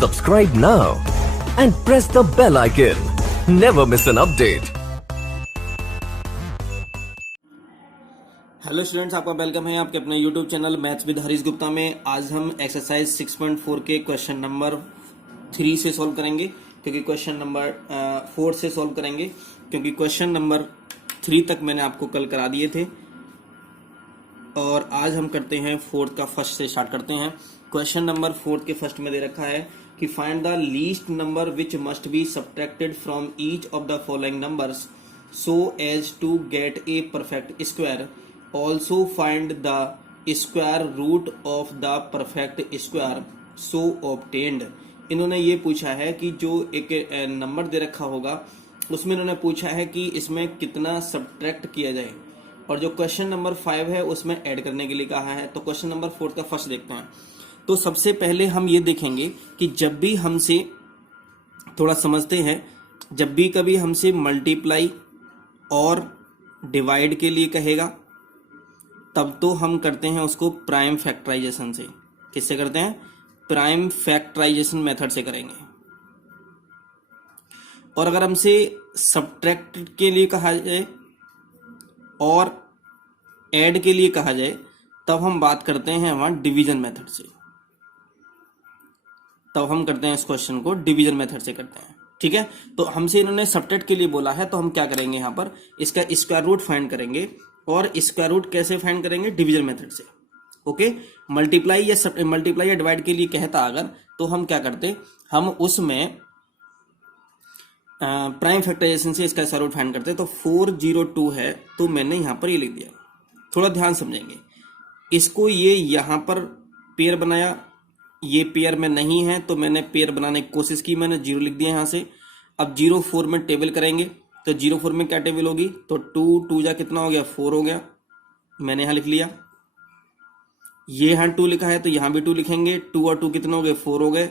Subscribe now and press the bell icon. Never miss an update. Hello students, आपका welcome है आपके अपने YouTube channel maths with Harish Gupta में। आज हम एक्सरसाइज 6.4 के क्वेश्चन नंबर 3 से सॉल्व करेंगे, क्योंकि क्वेश्चन नंबर 4 से सॉल्व करेंगे, क्योंकि क्वेश्चन नंबर 3 तक मैंने आपको कल करा दिए थे। और आज हम करते हैं 4th का फर्स्ट से स्टार्ट करते हैं। क्वेश्चन नंबर 4 के फर्स्ट में दे रखा है कि find the least number which must be subtracted from each of the following numbers so as to get a perfect square. Also find the square root of the perfect square so obtained. इन्होंने ये पूछा है कि जो एक number दे रखा होगा उसमें इन्होंने पूछा है कि इसमें कितना सब्ट्रैक्ट किया जाए, और जो क्वेश्चन नंबर 5 है उसमें ऐड करने के लिए कहा है। तो क्वेश्चन नंबर 4 का फर्स्ट देखते हैं। तो सबसे पहले हम ये देखेंगे कि जब भी हमसे, थोड़ा समझते हैं, जब भी कभी हमसे मल्टीप्लाई और डिवाइड के लिए कहेगा तब तो हम करते हैं उसको प्राइम फैक्टराइजेशन से। किससे करते हैं? प्राइम फैक्टराइजेशन मेथड से करेंगे। और अगर हमसे सब्ट्रैक्ट के लिए कहा जाए और ऐड के लिए कहा जाए तब हम बात करते हैं वहां डिवीजन मेथड से। तब हम करते हैं इस क्वेश्चन को डिवीजन मेथड से करते हैं। ठीक है, तो हमसे इन्होंने सब्ट्रैक्ट के लिए बोला है, तो हम क्या करेंगे, यहां पर इसका स्क्वायर रूट फाइंड करेंगे। और स्क्वायर रूट कैसे फाइंड करेंगे? डिवीजन मेथड से। ओके, मल्टीप्लाई या डिवाइड के लिए कहता अगर, तो हम क्या करते, हम उसमें प्राइम फैक्टराइजेशन से इसका स्क्वायर रूट फाइंड करते। तो 402 है, तो मैंने यहां पर ये लिख दिया। थोड़ा ध्यान समझेंगे इसको। ये यहां पर पेयर बनाया, ये पेयर में नहीं है तो मैंने पेयर बनाने की कोशिश की, मैंने 0 लिख दिया यहां से। अब 0 4 में टेबल करेंगे तो 0 4 में क्या टेबल होगी, तो 2 जा कितना हो गया, 4 हो गया, मैंने यहां लिख लिया। ये यहां 2 लिखा है तो यहां भी 2 लिखेंगे। 2 और 2 कितना हो गए, 4 हो गए।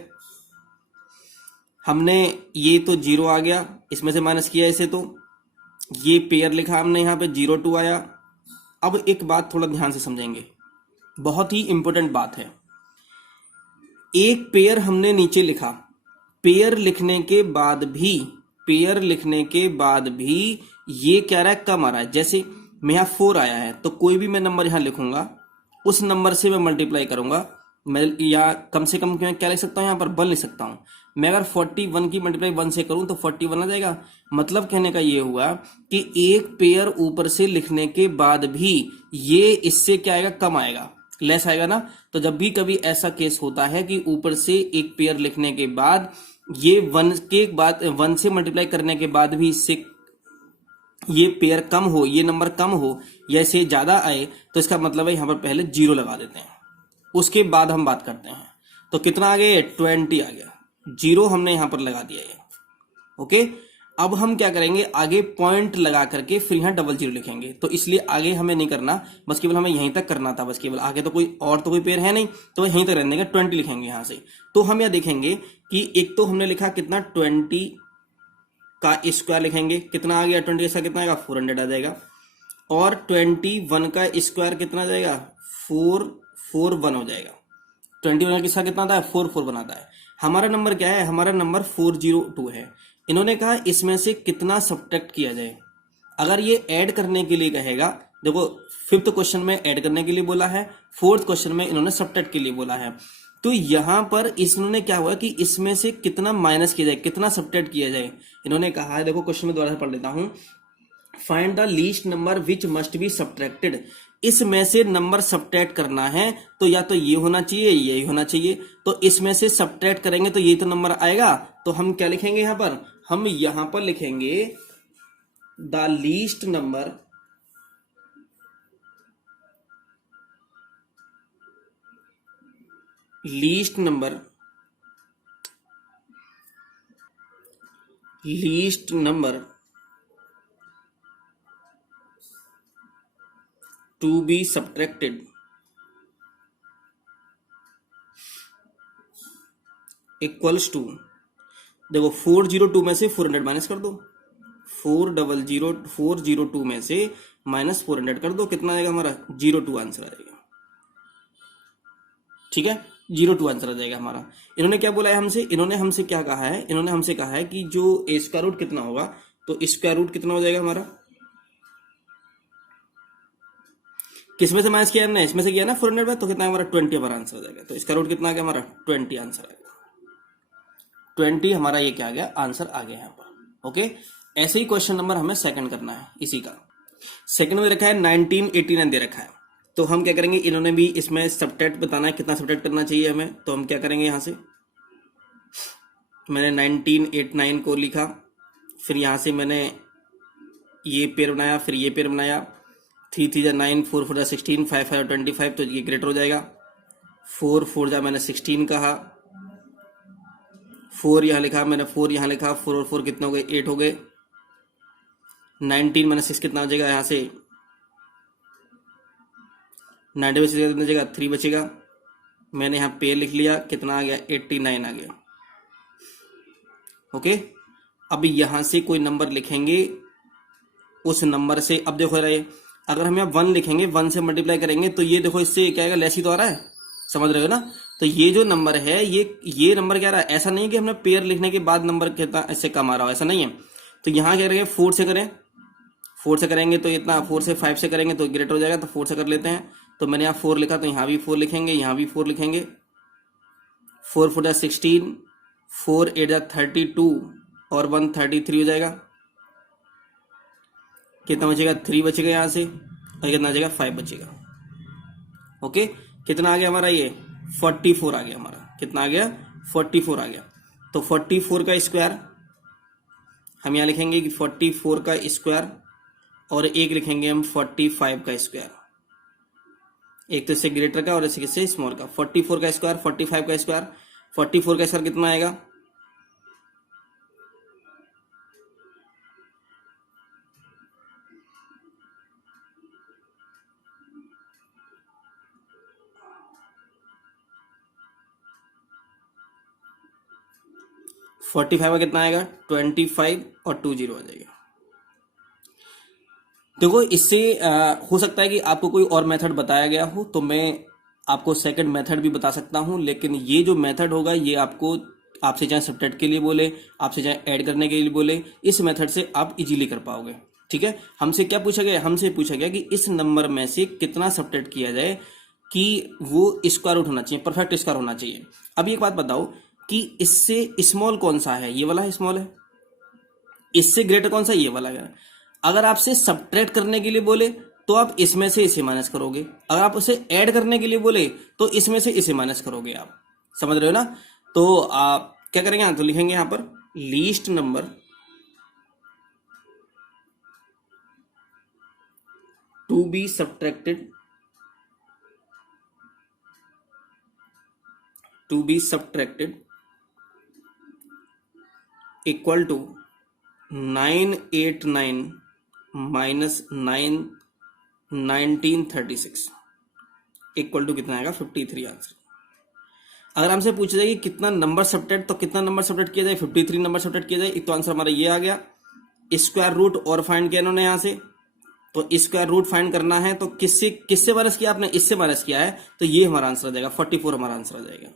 हमने ये तो 0 आ गया, इसमें से माइनस किया इसे, तो ये पेयर लिखा हमने यहां पे, 0 2 आया। अब एक बात थोड़ा ध्यान से समझेंगे, बहुत ही इंपॉर्टेंट बात है। एक पेयर हमने नीचे लिखा, पेयर लिखने के बाद भी ये क्या रहा है, कम आ रहा है। जैसे मैं यहां 4 आया है तो कोई भी मैं नंबर यहां लिखूंगा, उस नंबर से मैं मल्टीप्लाई करूंगा। मैं या कम से कम मैं क्या लिख सकता हूं, यहां पर 1 लिख सकता हूं। मैं अगर 41 की मल्टीप्लाई 1 से करूं तो 41 आ जाएगा। मतलब कहने का ये हुआ कि एक पेयर ऊपर से लिखने के बाद भी ये इससे क्या आएगा, कम आएगा, लेस आएगा ना। तो जब भी कभी ऐसा केस होता है कि ऊपर से एक पेयर लिखने के बाद ये 1 से मल्टीप्लाई करने के बाद भी इससे ये पेयर कम हो, ये नंबर कम हो या इसे ज्यादा आए, तो इसका मतलब है यहां पर पहले 0 लगा देते हैं, उसके बाद हम बात करते हैं। तो कितना आ गया, 20 आ गया, 0 हमने यहां पर लगा दिया है। ओके, अब हम क्या करेंगे, आगे पॉइंट लगा करके फिर यहां 00 लिखेंगे। तो इसलिए आगे हमें नहीं करना, बस केवल हमें यहीं तक करना था, बस केवल आगे तो कोई पेयर है नहीं, तो यहीं तक रहने देंगे, 20 लिखेंगे यहां से। तो हम यह देखेंगे कि एक तो हमने लिखा कितना, 20 का स्क्वायर लिखेंगे, कितना आ गया, 20 का कितना आएगा, 400 आ जाएगा। और 21 का स्क्वायर कितना आ जाएगा, 441 हो जाएगा। 21 का कितना आता है, 44 बनाता है। हमारा नंबर क्या है, हमारा नंबर 402 है। इन्होंने कहा इसमें से कितना सब्ट्रैक्ट किया जाए। अगर ये ऐड करने के लिए कहेगा, देखो 5th क्वेश्चन में ऐड करने के लिए बोला है, 4th क्वेश्चन में इन्होंने सब्ट्रैक्ट के लिए बोला है। तो यहां पर इन्होंने क्या हुआ कि इसमें से कितना माइनस किया जाए, कितना सब्ट्रैक्ट किया जाए। इन्होंने कहा है, देखो क्वेश्चन में दोबारा से पढ़ लेता हूं। Find the least number which must be subtracted. इसमें से नंबर सब्ट्रैक्ट करना है तो या तो ये होना चाहिए, यही होना चाहिए। तो इसमें से सब्ट्रैक्ट करेंगे तो ये तो नंबर आएगा। तो हम क्या लिखेंगे यहां पर, हम यहां पर लिखेंगे the least number to be subtracted equals to, देखो 402 में से 400 माइनस कर दो, 402 में से माइनस 400 कर दो, कितना आएगा हमारा, 02 आंसर आ जाएगा। ठीक है, 02 आंसर आ जाएगा हमारा। इन्होंने क्या बोला है हमसे, इन्होंने हमसे क्या कहा है, इन्होंने हमसे कहा है कि जो ए स्क्वायर रूट कितना होगा, तो स्क्वायर रूट कितना हो जाएगा हमारा, किसमें से माइनस किया हमने, इसमें से किया ना 400 में, तो कितना हमारा 20 हमारा आंसर आ जाएगा। तो स्क्वायर रूट कितना आ गया हमारा 20 आंसर आ गया, 20 हमारा ये क्या आ गया आंसर आ गया यहाँ पर। ओके, ऐसे ही क्वेश्चन नंबर हमें सेकंड करना है इसी का। सेकंड में रखा है 1989 दे रखा है, तो हम क्या करेंगे, इन्होंने भी इसमें सब्ट्रैक्ट बताना है कितना सब्ट्रैक्ट करना चाहिए हमें, तो हम क्या करेंगे, यहां से मैंने 1989 को लिखा, फिर यहां से मैंने ये पेयर बनाया, फिर ये पेयर बनाया, 3 3 जा 9, 4 4 जा 16, 5 5 25, तो ये ग्रेटर हो जाएगा। 4 4 जा मैंने 16 कहा, 4 यहाँ लिखा मैंने, 4 यहाँ लिखा, 4 और 4 कितने हो गए 8 हो गए। 19 मैंने 6 कितना हो जाएगा, यहाँ से 90 में से कितना बचेगा 3 बचेगा। मैंने यहाँ पेयर लिख लिया, कितना आ गया 89 आ गया। ओके, अब यहां से कोई नंबर लिखेंगे, उस नंबर से, अब देखो रहे, अगर हम यहाँ 1 लिखेंगे, 1 से मल्टीप्लाई करेंगे, तो ये देखो इससे क्या आएगा, लेस ही तो आ रहा है, समझ रहे हो ना। तो ये जो नंबर है, ये नंबर क्या आ रहा है, ऐसा नहीं है कि हमने पेयर लिखने के बाद नंबर कितना इससे कम आ रहा हो, ऐसा नहीं है। तो यहाँ क्या करेंगे, 4 से करें, 4 से करेंगे तो इतना, 4 से 5 से करेंगे तो ग्रेटर हो जाएगा, तो 4 से कर लेते हैं। तो मैंने यहाँ 4 लिखा, तो यहाँ भी 4 लिखेंगे, यहाँ भी 4 लिखेंगे। 4 4 जा 16, 4 8 जा 32 और 1 33 हो जाएगा। कितना बचेगा 3 बचेगा यहाँ से, और कितना बचेगा 5 बचेगा। ओके, कितना आ गया हमारा, ये 44 आ गया हमारा, कितना आ गया 44 आ गया। तो 44 का स्क्वायर हम यहाँ लिखेंगे कि 44 का स्क्वायर, और एक लिखेंगे हम 45 का स्क्वायर, एक तो इससे ग्रेटर का और इससे स्मॉल का। 44 का स्क्वायर, 45 का स्क्वायर, 44 का स्क्वायर कितना आएगा, फोर्टी फाइव का कितना आएगा 25 और 20 आ जाएगा। देखो इससे हो सकता है कि आपको कोई और मेथड बताया गया हो, तो मैं आपको सेकंड मेथड भी बता सकता हूं, लेकिन ये जो मेथड होगा ये आपको, आपसे चाहे सब्ट्रैक्ट के लिए बोले, आपसे चाहे ऐड करने के लिए बोले, इस मेथड से आप इजीली कर पाओगे। ठीक है, हमसे क्या पूछा गया, हमसे पूछा गया कि इस नंबर में से कितना सब्ट्रैक्ट किया जाए कि वो स्क्वायर रूट होना चाहिए, परफेक्ट स्क्वायर होना चाहिए। अब एक बात बताओ कि इससे स्मॉल कौन सा है, ये वाला स्मॉल है, इससे ग्रेटर कौन सा, ये वाला है। अगर आपसे सब्ट्रैक्ट करने के लिए बोले तो आप इसमें से इसे माइनस करोगे, अगर आप उसे ऐड करने के लिए बोले तो इसमें से इसे माइनस करोगे, आप समझ रहे हो ना। तो आप क्या करेंगे, तो लिखेंगे यहां पर least number to be subtracted, to be subtracted equal to 989 minus 1936 equal to कितना आएगा 53 आंसर। अगर हमसे पूछा जाए कि कितना नंबर सब्ट्रैक्ट, तो कितना नंबर सब्ट्रैक्ट किया जाए, 53 नंबर सब्ट्रैक्ट किया जाए, एक तो आंसर हमारा ये आ गया। स्क्वायर रूट और फाइंड किया इन्होंने यहां से, तो स्क्वायर रूट फाइंड करना है, तो किससे किससे माइनस किया आपने, इससे माइनस किया है, तो ये हमारा आंसर आ जाएगा 44 हमारा आंसर आ जाएगा।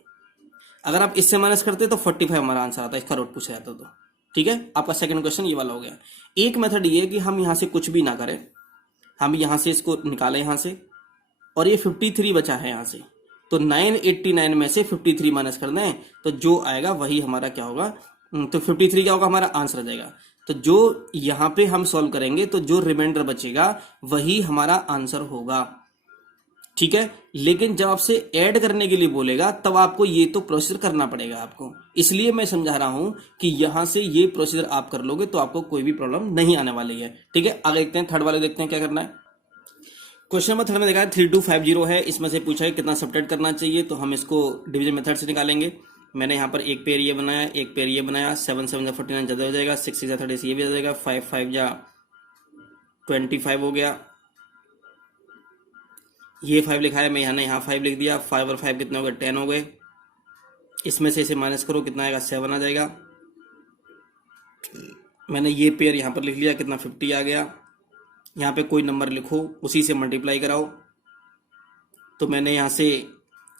अगर आप इससे माइनस करते तो 45 हमारा आंसर आता, इसका रूट पूछा जाता तो। ठीक है, आपका सेकंड क्वेश्चन ये वाला हो गया। एक मेथड ये है कि हम यहां से कुछ भी ना करें, हम यहां से इसको निकालें यहां से, और ये 53 बचा है यहां से, तो 989 में से 53 माइनस कर दें, तो जो आएगा वही हमारा क्या होगा, तो 53 क्या होगा हमारा आंसर आ जाएगा। तो जो यहां पे हम सॉल्व करेंगे तो जो रिमाइंडर बचेगा वही हमारा आंसर होगा। ठीक है, लेकिन जब आपसे ऐड करने के लिए बोलेगा तब आपको ये तो प्रोसीजर करना पड़ेगा आपको, इसलिए मैं समझा रहा हूं कि यहां से ये प्रोसीजर आप कर लोगे तो आपको कोई भी प्रॉब्लम नहीं आने वाली है। ठीक है, आगे देखते हैं, थर्ड वाले देखते हैं क्या करना है। क्वेश्चन नंबर थर्ड में देखा है 3250 है, इसमें से पूछा है कितना सब्ट्रैक्ट करना चाहिए, तो हम इसको डिवीजन मेथड से निकालेंगे। मैंने यहाँ पर एक पेयर ये बनाया, एक पेयर ये बनाया, 7 7 जा 49 ज्यादा हो जाएगा, 6 6 जा 30 ये भी आ जाएगा, 5 5 जा 25 हो गया, ये 5 लिखा है, मैं यहाँ 5 लिख दिया, 5 और 5 कितने हो गए 10 हो गए। इसमें से इसे माइनस करो, कितना आएगा 7 आ जाएगा। मैंने ये पेयर यहाँ पर लिख लिया, कितना 50 आ गया। यहाँ पे कोई नंबर लिखो, उसी से मल्टीप्लाई कराओ, तो मैंने यहाँ से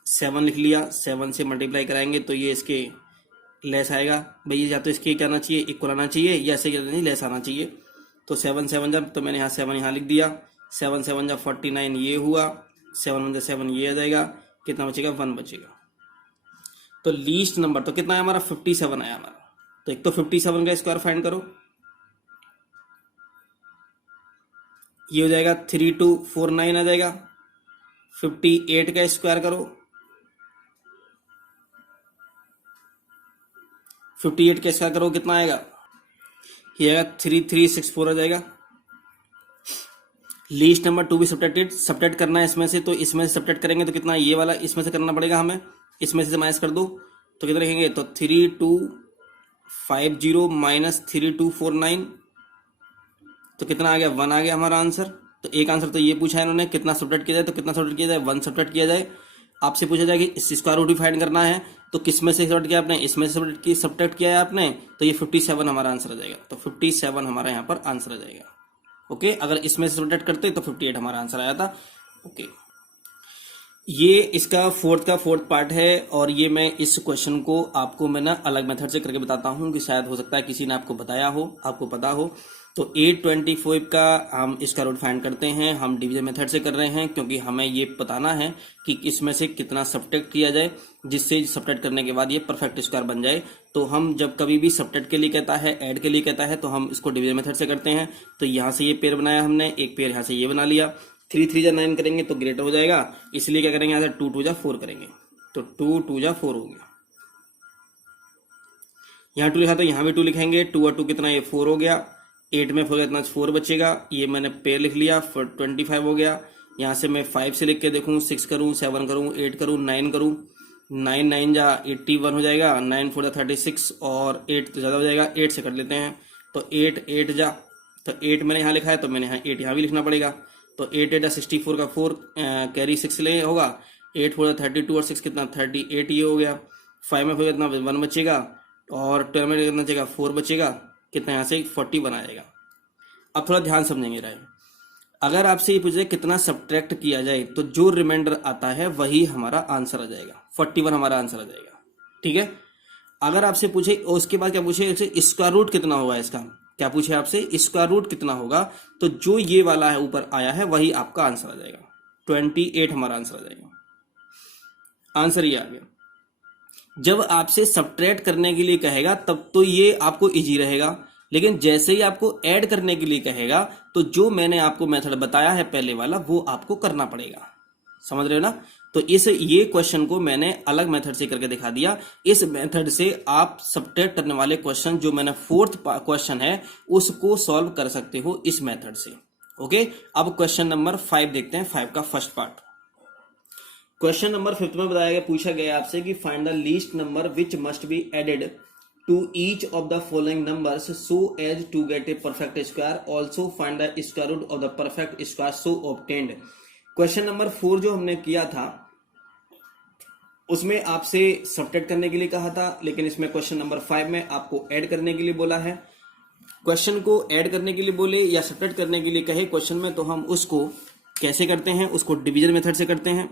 7 लिख लिया, 7 से मल्टीप्लाई कराएंगे तो ये इसके लेस आएगा। भाई या तो इसके क्या आना चाहिए, इक्वल आना चाहिए, या ऐसे क्या नहीं लेस आना चाहिए। तो 7 7 जब, तो मैंने यहाँ 7 यहाँ लिख दिया। 7 7 जब 49 ये हुआ, 7 1 7 ये आ जाएगा, कितना बचेगा 1 बचेगा। तो लीस्ट नंबर तो कितना है हमारा 57 आया हमारा। तो एक तो 57 का स्क्वायर फाइंड करो, ये हो जाएगा 3249 आ जाएगा। 58 का स्क्वायर करो, 58 का स्क्वायर करो कितना आएगा, ये आएगा 3364 आ जाएगा। Least number to be subtracted, subtract करना है इसमें से, तो इसमें से सब्ट्रैक्ट करेंगे तो कितना, ये वाला इसमें से करना पड़ेगा हमें, इसमें से माइनस कर दो तो कितना लिखेंगे, तो 3250 माइनस 3249, तो कितना आ गया 1 आ गया हमारा आंसर। तो एक आंसर तो ये पूछा है इन्होंने, कितना सब्ट्रैक्ट किया जाए, तो कितना सब्ट्रैक्ट किया जाए 1 सब्ट्रैक्ट किया जाए। आपसे पूछा जाए कि इस स्क्वायर रूट भी फाइंड करना है, तो किस में से सब्ट्रैक्ट किया आपने, इसमें से सब्ट्रैक्ट किया है आपने, तो ये 57 हमारा आंसर आ जाएगा। तो 57 हमारा यहाँ पर आंसर आ जाएगा। ओके, अगर इसमें से सब्ट्रैक्ट करते तो 58 हमारा आंसर आया था। ओके, ये इसका फोर्थ पार्ट है, और ये मैं इस क्वेश्चन को आपको मैं ना अलग मेथड से करके बताता हूँ कि शायद हो सकता है किसी ने आपको बताया हो, आपको पता हो। तो 825 का हम इसका रूट फाइंड करते हैं, हम डिवीजन मेथड से कर रहे हैं, क्योंकि हमें ये बताना है कि इसमें से कितना सब्ट्रैक्ट किया जाए, जिससे सब्ट्रैक्ट करने के बाद ये परफेक्ट स्क्वायर बन जाए। तो हम जब कभी भी सब्ट्रैक्ट के लिए कहता है, ऐड के लिए कहता है, तो हम इसको डिवीजन मेथड से करते हैं। तो यहाँ से ये पेयर बनाया हमने, एक पेयर यहाँ से ये बना लिया, 3 3 जा 9 करेंगे तो ग्रेटर हो जाएगा, इसलिए क्या करेंगे यहाँ से 2 2 जा 4 करेंगे, तो 2 2 जा 4 हो गया। यहाँ 2 लिखा तो यहाँ भी 2 लिखेंगे, 2 और 2 कितना, ये 4 हो गया। 8 में 4 इतना 4 बचेगा, ये मैंने पेयर लिख लिया, 25 हो गया। यहाँ से मैं 5 से लिख के देखूँ, 6 करूँ, 7 करूँ, 8 करूँ, 9 करूँ, 9 9 जा 81 हो जाएगा, 9 4 जा 36, और 8 तो ज़्यादा हो जाएगा, 8 से कर लेते हैं। तो 8 8 जा, तो 8 मैंने यहाँ लिखा है, तो मैंने यहाँ 8 यहाँ भी लिखना पड़ेगा। तो 8 8 जा 64 का 4 कैरी 6 ले होगा, 8 4 जा 32 और 6 कितना 38 ये हो गया। 5 में 4 कितना 1 बचेगा, और 12 में कितना बचेगा 4 बचेगा, कितना यहाँ से 41 आएगा। अब थोड़ा ध्यान समझेंगे राय, अगर आपसे ये पूछे कितना सब्ट्रैक्ट किया जाए, तो जो रिमाइंडर आता है वही हमारा आंसर आ जाएगा, 41 हमारा आंसर आ जाएगा। ठीक है, अगर आपसे पूछे और उसके बाद क्या पूछे, स्क्वायर रूट कितना होगा इसका, क्या पूछे आपसे स्क्वायर रूट कितना होगा, तो जो ये वाला है ऊपर आया है वही आपका आंसर आ जाएगा। 28 हमारा आंसर आ जाएगा। आंसर ये आ गया। जब आपसे सब्ट्रैक्ट करने के लिए कहेगा तब तो ये आपको इजी रहेगा, लेकिन जैसे ही आपको ऐड करने के लिए कहेगा तो जो मैंने आपको मेथड बताया है पहले वाला वो आपको करना पड़ेगा। समझ रहे हो ना। तो ये क्वेश्चन को मैंने अलग मेथड से करके दिखा दिया। इस मेथड से आप सब्ट्रैक्ट करने वाले क्वेश्चन जो मैंने फोर्थ क्वेश्चन है उसको सॉल्व कर सकते हो इस मेथड से। ओके, अब क्वेश्चन नंबर 5 देखते हैं, 5 का फर्स्ट पार्ट। क्वेश्चन नंबर 5 में बताया गया, पूछा गया आपसे कि find the least number which must be added to each of the following numbers so as to get a perfect square, also find the square root of the perfect square so obtained। Question number 4 जो हमने किया था उसमें आपसे subtract करने के लिए कहा था, लेकिन इसमें क्वेश्चन नंबर 5 में आपको ऐड करने के लिए बोला है। क्वेश्चन को ऐड करने के लिए बोले या सब्ट्रैक्ट करने के लिए कहे क्वेश्चन में, तो हम उसको कैसे करते हैं, उसको डिवीजन मेथड से करते हैं।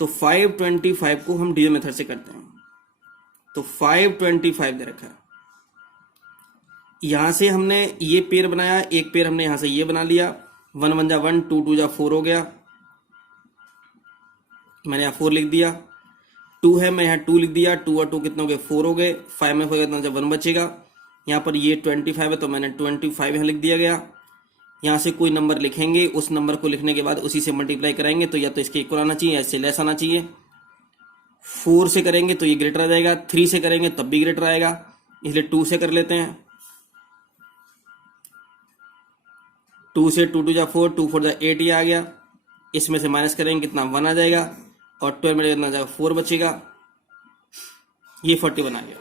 तो 525 को हम डिवीजन मेथड से करते हैं। तो 525 दे रखा है, यहां से हमने ये पेयर बनाया, एक पेयर हमने यहां से ये बना लिया, 1 1 जा 1, 2 2 जा 4 हो गया, मैंने यहां 4 लिख दिया। 2 है, मैं यहां 2 लिख दिया, 2 और 2 कितने हो गए 4 हो गए। 5 में 4 कितना जब 1 बचेगा, यहां पर ये 25 है तो मैंने 25 यहां लिख दिया गया। यहां से कोई नंबर लिखेंगे, उस नंबर को लिखने के बाद उसी से मल्टीप्लाई कराएंगे, तो या तो इसके इक्वल आना चाहिए, ऐसे लेस आना चाहिए। 4 से करेंगे तो ये ग्रेटर आ जाएगा, 3 से करेंगे तब भी ग्रेटर आएगा, इसलिए 2 से कर लेते हैं। 2 से 2 2 जा 4, 2 4 जा 8 ये आ गया। इसमें से माइनस करेंगे कितना 1 आ जाएगा, और 12 में कितना जाएगा 4 बचेगा, ये 41 आ गया।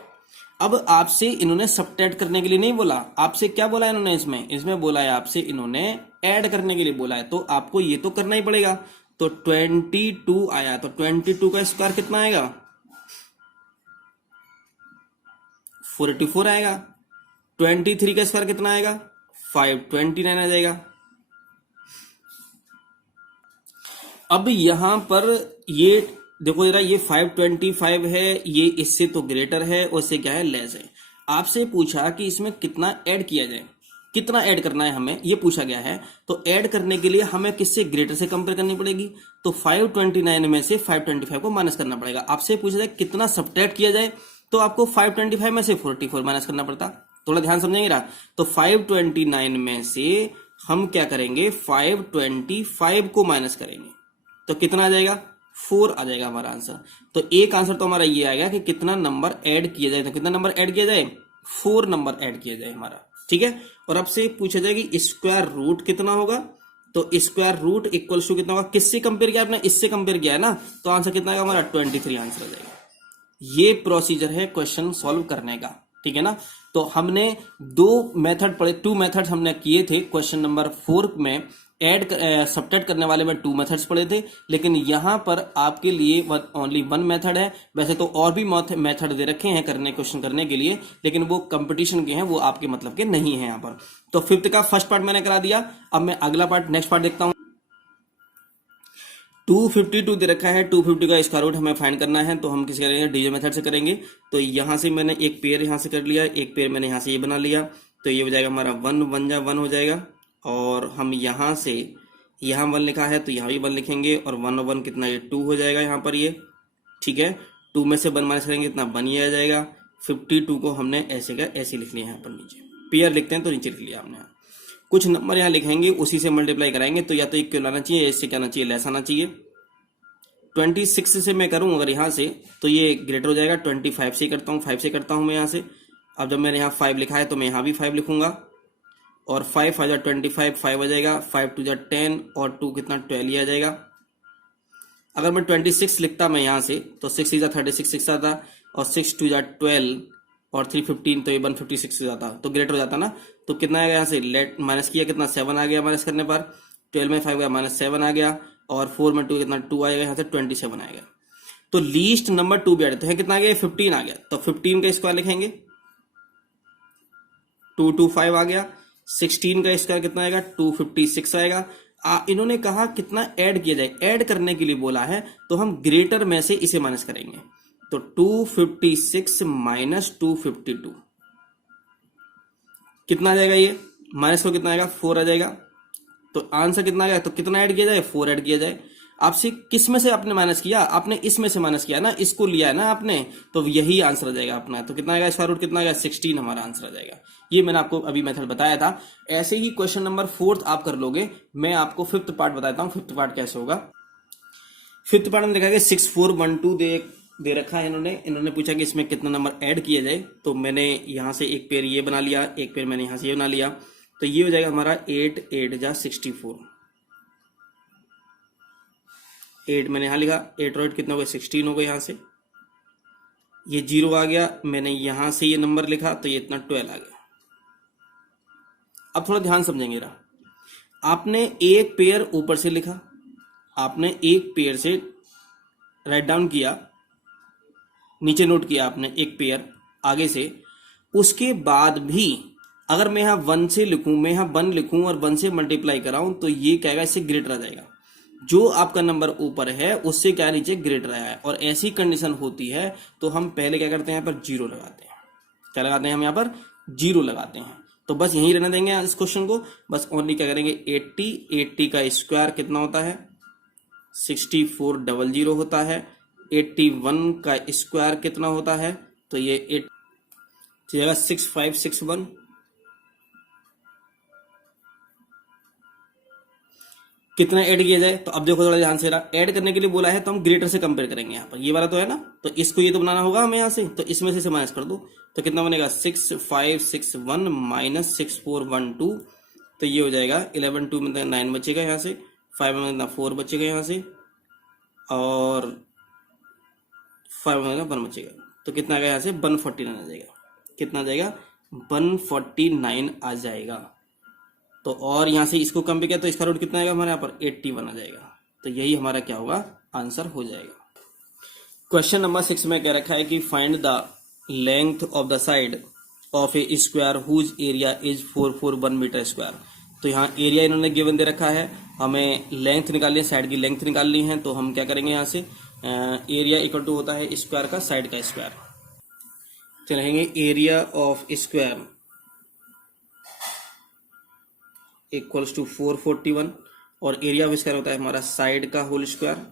अब आपसे इन्होंने सब्ट्रैक्ट करने के लिए नहीं बोला, आपसे क्या बोला इन्होंने, इसमें बोला है आपसे इन्होंने ऐड करने के लिए बोला है, तो आपको ये तो करना ही पड़ेगा। तो 22 आया, तो 22 का स्क्वायर कितना आएगा 484 आएगा। 23 का स्क्वायर कितना आएगा 529 आ जाएगा। अब यहां पर ये देखो जरा, ये 525 है, ये इससे तो ग्रेटर है और इससे क्या है, लेस है। आपसे पूछा कि इसमें कितना ऐड किया जाए, कितना ऐड करना है हमें, ये पूछा गया है। तो ऐड करने के लिए हमें किससे, ग्रेटर से कंपेयर करनी पड़ेगी। तो 529 में से 525 को माइनस करना पड़ेगा। आपसे पूछा जाए कितना सब्ट्रैक्ट किया जाए, तो आपको 525 में से 44 माइनस करना पड़ता। थोड़ा ध्यान समझेंगे ना। तो 529 में से हम क्या करेंगे, 525 को माइनस करेंगे, तो कितना आ जाएगा, 4 आ जाएगा हमारा आंसर। तो एक आंसर तो हमारा ये आएगा कि कितना नंबर ऐड किया जाए। तो कितना नंबर ऐड किया जाए, 4 नंबर ऐड किया जाए हमारा, ठीक है। और अब से पूछा जाए कि स्क्वायर रूट कितना होगा, तो स्क्वायर रूट इक्वल्स टू कितना होगा, किससे कंपेयर किया आपने, इससे कंपेयर किया है ना, तो आंसर कितना आएगा हमारा, 23 आंसर आ जाएगा। ये प्रोसीजर है क्वेश्चन सॉल्व करने का, ठीक है ना। तो हमने दो मेथड पढ़े, 2 मेथड्स हमने किए थे क्वेश्चन नंबर 4 में। ऐड सब्ट्रैक्ट करने वाले में 2 मेथड्स पढ़े थे, लेकिन यहां पर आपके लिए ओनली 1 मेथड है। वैसे तो और भी मेथड दे रखे हैं करने, क्वेश्चन करने के लिए, लेकिन वो कंपटीशन के हैं, वो आपके मतलब के नहीं है यहाँ पर। तो 5th का फर्स्ट पार्ट मैंने करा दिया। अब मैं अगला पार्ट, नेक्स्ट पार्ट देखता हूं। 252 दे रखा है, 250 का स्क्वायर रूट हमें फाइंड करना है। तो हम किस करेंगे, डिवीजन मेथड से करेंगे। तो यहां से मैंने एक पेयर यहां से कर लिया, एक पेयर मैंने यहां से ये बना लिया। तो ये हो जाएगा हमारा 1 1 जा 1 हो जाएगा। और हम यहां से, यहां 1 लिखा है तो यहां भी 1 लिखेंगे, और 1 और 1 कितना, ये 2 हो जाएगा यहाँ पर ये, ठीक है। 2 में से 1 माइनस करेंगे कितना, 1 ही आ जाएगा। 52 को हमने ऐसे का ऐसे लिख लिया यहाँ पर, नीचे पेयर लिखते हैं तो नीचे लिख लिया हमने। कुछ नंबर यहाँ लिखेंगे, उसी से मल्टीप्लाई कराएंगे। तो या तो एक क्यों लाना चाहिए, इससे क्या आना चाहिए, लेस आना चाहिए। 26 से मैं करूं अगर यहाँ से, तो ये ग्रेटर हो जाएगा। 25 से करता हूँ, 5 से करता हूँ मैं यहाँ से। अब जब मैंने यहाँ 5 लिखा है तो मैं यहाँ भी 5 लिखूंगा, और 5 5 जा 25, 5 आ जाएगा। 5 2 जा 10, और 2 कितना, 12 ही आ जाएगा। अगर मैं 26 लिखता मैं यहाँ से, तो 6 जा 36 6 आता, और 6 2 जा 12, और 3 15, तो ये 156 से जाता, तो ग्रेटर हो जाता ना। तो कितना आएगा यहाँ से, लेट माइनस किया, कितना 7 आ गया माइनस करने पर। 12 में 5 गया, -7 आ गया, और 4 में 2 कितना, 2 आएगा, यहाँ से 27 आएगा। तो लीस्ट नंबर 2 भी आ जाते हैं, कितना आ गया, 15 आ गया। तो 15 का स्क्वायर लिखेंगे, 225 आ गया। 16 का स्क्वायर कितना आएगा, 256 आएगा। इन्होंने कहा कितना ऐड किया जाए, ऐड करने के लिए बोला है, तो हम ग्रेटर में से इसे माइनस करेंगे। तो 256 माइनस 252 कितना आ जाएगा, ये माइनस को कितना आएगा, 4 आ जाएगा। तो आंसर कितना आ गया, तो कितना ऐड किया जाए, 4 ऐड किया जाए। आपसे किस में से आपने माइनस किया, आपने इसमें से माइनस किया ना, इसको लिया है ना आपने, तो यही आंसर आ जाएगा अपना। तो कितना आएगा, स्क्वायर रूट कितना आएगा, 16 हमारा आंसर आ जाएगा। ये मैंने आपको अभी मेथड बताया था। ऐसे ही क्वेश्चन नंबर 4 आप कर लोगे। मैं आपको 5th पार्ट बताता हूँ, 5th पार्ट कैसे होगा। 5th पार्ट में देखा गया 6 4 1 2 दे रखा है इन्होंने पूछा कि इसमें कितना नंबर ऐड किया जाए। तो मैंने यहां से एक पेयर ये बना लिया, एक पेयर मैंने यहां से ये बना लिया। तो ये हो जाएगा हमारा 8 8 जा 64। 8 मैंने यहां लिखा, 8 और 8 कितना हो गया, 16 हो गया। यहां से ये 0 आ गया, मैंने यहां से ये नंबर लिखा तो ये इतना 12 आ गया। अब थोड़ा ध्यान समझेंगे जरा। आपने एक पेयर ऊपर से लिखा, आपने एक पेयर से राइट डाउन किया, नीचे नोट किया आपने एक पेयर आगे से। उसके बाद भी अगर मैं यहां 1 से लिखूं, मैं यहां 1 लिखूं और 1 से मल्टीप्लाई कराऊं, तो ये क्या है, इससे ग्रेटर आ जाएगा। जो आपका नंबर ऊपर है उससे क्या नीचे ग्रेटर आया है। और ऐसी कंडीशन होती है तो हम पहले क्या करते हैं, यहाँ पर 0 लगाते हैं। क्या लगाते हैं हम, यहाँ पर 0 लगाते हैं। तो बस यहीं रहने देंगे इस क्वेश्चन को। बस ओनली क्या करेंगे, 80 का स्क्वायर कितना होता है, 6400 होता है। 81 का स्क्वायर कितना होता है, तो ये 8 जगह 6561। कितना ऐड किया जाए, तो अब देखो थोड़ा ध्यान से, ऐड करने के लिए बोला है तो हम ग्रेटर से कंपेयर करेंगे। यहाँ पर ये वाला तो है ना, तो इसको ये तो बनाना होगा हमें यहाँ से, तो इसमें से माइनस कर दो। तो कितना बनेगा, 6561 माइनस 6412। तो ये हो जाएगा 11 2 में 9 बचेगा, यहाँ से 5 में 4 बचेगा, यहाँ से और 5 में 1 बचेगा। तो कितना आ गया, यहाँ से 149 आ जाएगा। कितना आ जाएगा, 149 आ जाएगा। तो और यहां से इसको कम भी किया तो इसका रूट कितना आएगा हमारे यहाँ पर, 81 आ जाएगा। तो यही हमारा क्या होगा, आंसर हो जाएगा। क्वेश्चन नंबर 6 में कह रखा है कि find the length of the side of a square whose area is 441 metre square. तो यहाँ एरिया इन्होंने गिवन दे रखा है, हमें लेंथ निकालनी है, साइड की लेंथ निकालनी है। तो हम क्या करेंगे, यहाँ से एरिया इक्वल टू होता है स्क्वायर का साइड का स्क्वायर। तो लिखेंगे area of square equals to 441 और एरिया ऑफ स्क्वायर होता है हमारा साइड का होल स्क्वायर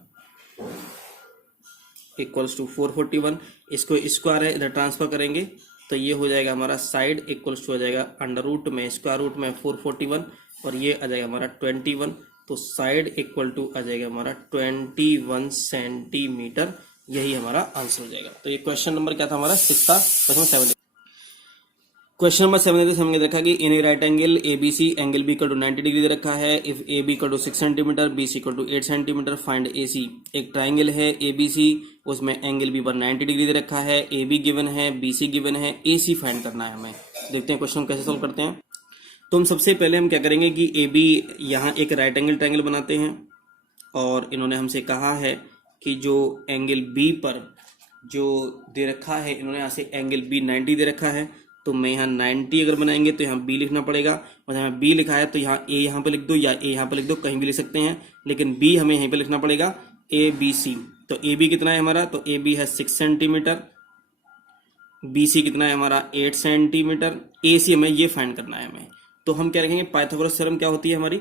इक्वल्स टू 441। इसको स्क्वायर है इधर ट्रांसफर करेंगे तो ये हो जाएगा हमारा साइड इक्वल्स टू आ जाएगा अंडर रूट में स्क्वायर रूट में 441 और ये आ जाएगा हमारा 21। तो साइड इक्वल टू आ जाएगा हमारा 21 सेंटीमीटर। यही हमारा आंसर हो जाएगा। तो ये क्वेश्चन नंबर क्या था हमारा 6 था। क्वेश्चन नंबर 7 हमने देखा कि in a right angle ABC angle B equal to 90 degree दे रखा है। If AB equal to 6 centimetre BC equal to 8 centimetre find AC। एक ट्राइंगल है ABC, उसमें एंगल B पर 90 डिग्री दे रखा है, AB गिवन है, BC गिवन है, AC फाइंड करना है हमें। देखते हैं क्वेश्चन कैसे सोल्व करते हैं। तो हम सबसे पहले हम क्या करेंगे कि AB यहाँ एक राइट एंगल ट्राइंगल बनाते हैं और इन्होंने हमसे कहा है कि जो एंगल B पर जो दे रखा है, इन्होंने यहाँ से एंगल B 90 दे रखा है तो मैं यहाँ 90 अगर बनाएंगे तो यहाँ B लिखना पड़ेगा और यहाँ B लिखा है तो यहाँ A यहाँ पे लिख दो या A यहाँ पे लिख दो, कहीं भी लिख सकते हैं, लेकिन B हमें यहीं पे लिखना पड़ेगा ABC। तो AB कितना है हमारा, तो AB है 6 सेंटीमीटर, BC कितना है हमारा 8 सेंटीमीटर, AC हमें ये फाइंड करना है हमें। तो हम क्या रखेंगे, पाइथागोरस थ्योरम क्या होती है हमारी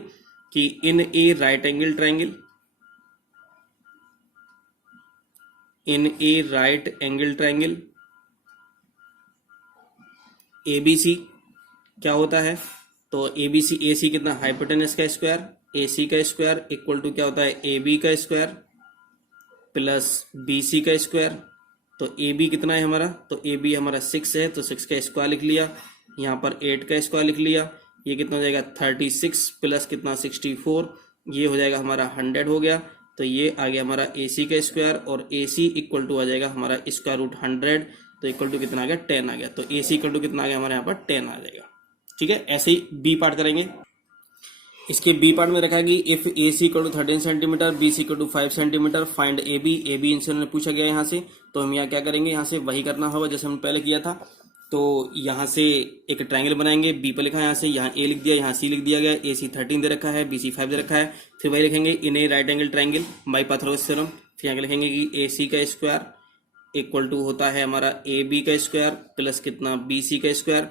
कि in a right angle triangle, in a right angle triangle ABC क्या होता है, तो ABC AC कितना हाइपोटेनस का स्क्वायर, AC का स्क्वायर इक्वल टू क्या होता है AB का स्क्वायर प्लस BC का स्क्वायर। तो AB कितना है हमारा, तो AB हमारा 6 है तो 6 का स्क्वायर लिख लिया, यहाँ पर 8 का स्क्वायर लिख लिया, ये कितना हो जाएगा 36 प्लस कितना 64, ये हो जाएगा हमारा 100 हो गया। तो ये आ गया हमारा AC का स्क्वायर और AC इक्वल टू आ जाएगा हमारा स्क्वायर रूट 100, तो इक्वल टू कितना आ गया 10 आ गया। तो AC इक्वल टू कितना आ गया हमारे यहाँ पर 10 आ जाएगा। ठीक है, ऐसे ही B पार्ट करेंगे। इसके B पार्ट में रखा है कि if AC equal to 13 centimetre BC equal to 5 centimetre find AB इनसे उन्होंने पूछा गया यहाँ से, तो हम यहाँ क्या करेंगे, यहाँ से वही करना होगा जैसे हमने पहले किया था। तो यहाँ से एक ट्राइंगल बनाएंगे, B पर लिखा है यहाँ से, यहाँ A लिख दिया, यहाँ C लिख दिया गया, AC 13 दे रखा है, BC 5 दे रखा है। फिर वही लिखेंगे in a right angle triangle by Pythagoras theorem. फिर यहाँ लिखेंगे कि AC का स्क्वायर इक्वल टू होता है हमारा AB का स्क्वायर प्लस कितना BC का स्क्वायर।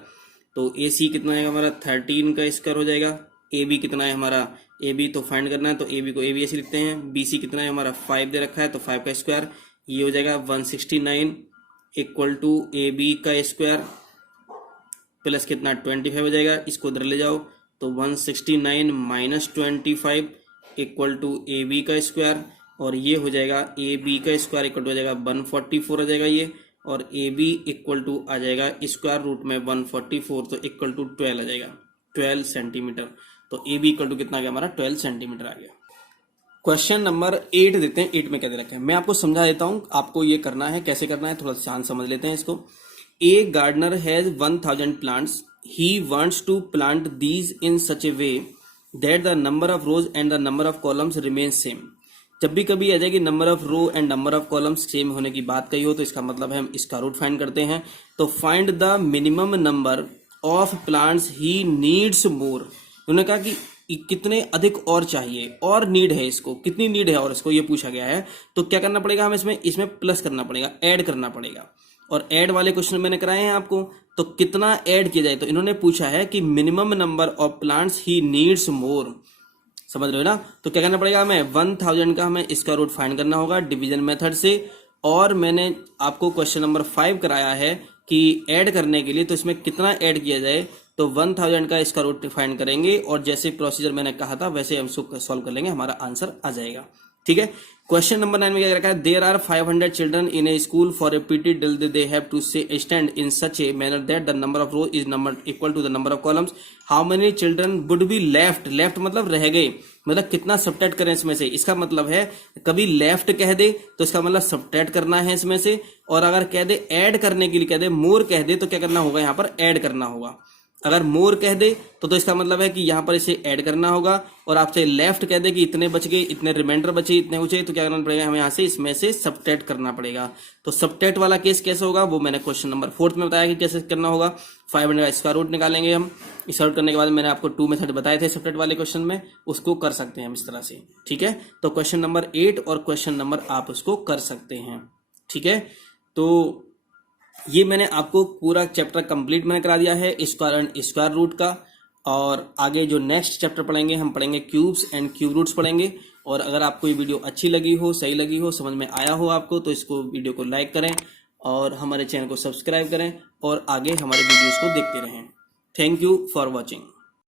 तो AC कितना है हमारा 13 का स्क्वायर हो जाएगा, AB कितना है हमारा, AB तो फाइंड करना है तो AB को AB ऐसे लिखते हैं, BC कितना है हमारा 5 दे रखा है तो 5 का स्क्वायर, ये हो जाएगा 169 इक्वल टू AB का स्क्वायर प्लस कितना 25 हो जाएगा, इसको उधर ले जाओ तो 169 माइनस 25 इक्वल टू AB का स्क्वायर और ये हो जाएगा AB का स्क्वायर इक्वल टू आ जाएगा 144 आ जाएगा ये, और AB इक्वल टू आ जाएगा स्क्वायर रूट में 144 तो इक्वल टू 12 आ जाएगा 12 सेंटीमीटर। तो AB इक्वल टू कितना आ गया हमारा 12 सेंटीमीटर आ गया। क्वेश्चन नंबर 8 देते हैं। 8 में क्या दे रखा है मैं आपको समझा देता हूं, आपको ये करना है, कैसे करना है थोड़ा ध्यान समझ लेते हैं इसको। A gardener has 1000 plants, he wants to plant these in such a way that the number of rows and the number of columns remain same. जब भी कभी आ जाएगी number of row and number of columns same होने की बात कही हो तो इसका मतलब है हम इसका रूट फाइंड करते हैं। तो find the minimum number of plants he needs more. उन्होंने कहा कि कितने अधिक और चाहिए, और नीड है इसको, कितनी नीड है और इसको ये पूछा गया है। तो क्या करना पड़ेगा, हमें इसमें प्लस करना पड़ेगा, ऐड करना पड़ेगा। और ऐड वाले क्वेश्चन मैंने कराए हैं आपको, तो कितना ऐड किया जाए, तो इन्होंने पूछा है कि minimum number of plants he needs more. समझ रहे हो ना। तो क्या करना पड़ेगा, हमें 1000 का हमें इसका रूट फाइंड करना होगा डिवीजन मेथड से। और मैंने आपको क्वेश्चन नंबर 5 कराया है कि ऐड करने के लिए, तो इसमें कितना ऐड किया जाए, तो 1000 का इसका रूट फाइंड करेंगे और जैसे प्रोसीजर मैंने कहा था वैसे हम सॉल्व कर लेंगे, हमारा आंसर आ जाएगा। ठीक है। क्वेश्चन नंबर 9 में क्या रखा है, there are 500 children in a school for a PT till they have to stand in such a manner that the number of row is number equal to the number of columns. How many children would be left, left मतलब रह गए, मतलब कितना subtract करें इसमें से। इसका मतलब है कभी लेफ्ट कह दे तो इसका मतलब सबट्रैक्ट करना है इसमें से, और अगर कह दे ऐड करने के लिए कह दे, मोर कह दे, तो क्या करना होगा यहाँ पर ऐड करना होगा। अगर मोर कह दे तो इसका मतलब है कि यहाँ पर इसे ऐड करना होगा, और आपसे लेफ्ट कह दे कि इतने बच गए, इतने रिमाइंडर बचे, इतने बचे, तो क्या करना पड़ेगा, हमें यहाँ से इसमें से सबट्रैक्ट करना पड़ेगा। तो सबट्रैक्ट वाला केस कैसे होगा वो मैंने क्वेश्चन नंबर 4 में बताया कि कैसे करना होगा। 500 का स्क्वायर रूट निकालेंगे हम, स्क्वायर रूट करने के बाद मैंने आपको 2 मेथड बताए थे सबट्रैक्ट वाले क्वेश्चन में, उसको कर सकते हैं हम इस तरह से। ठीक है, तो क्वेश्चन नंबर 8 और क्वेश्चन नंबर आप उसको कर सकते हैं। ठीक है, तो ये मैंने आपको पूरा चैप्टर कंप्लीट मैंने करा दिया है स्क्वायर एंड स्क्वायर रूट का। और आगे जो नेक्स्ट चैप्टर पढ़ेंगे हम पढ़ेंगे क्यूब्स एंड क्यूब रूट्स पढ़ेंगे। और अगर आपको ये वीडियो अच्छी लगी हो, सही लगी हो, समझ में आया हो आपको, तो इसको वीडियो को लाइक करें और हमारे चैनल को सब्सक्राइब करें और आगे हमारे वीडियोस को देखते रहें। Thank you for watching.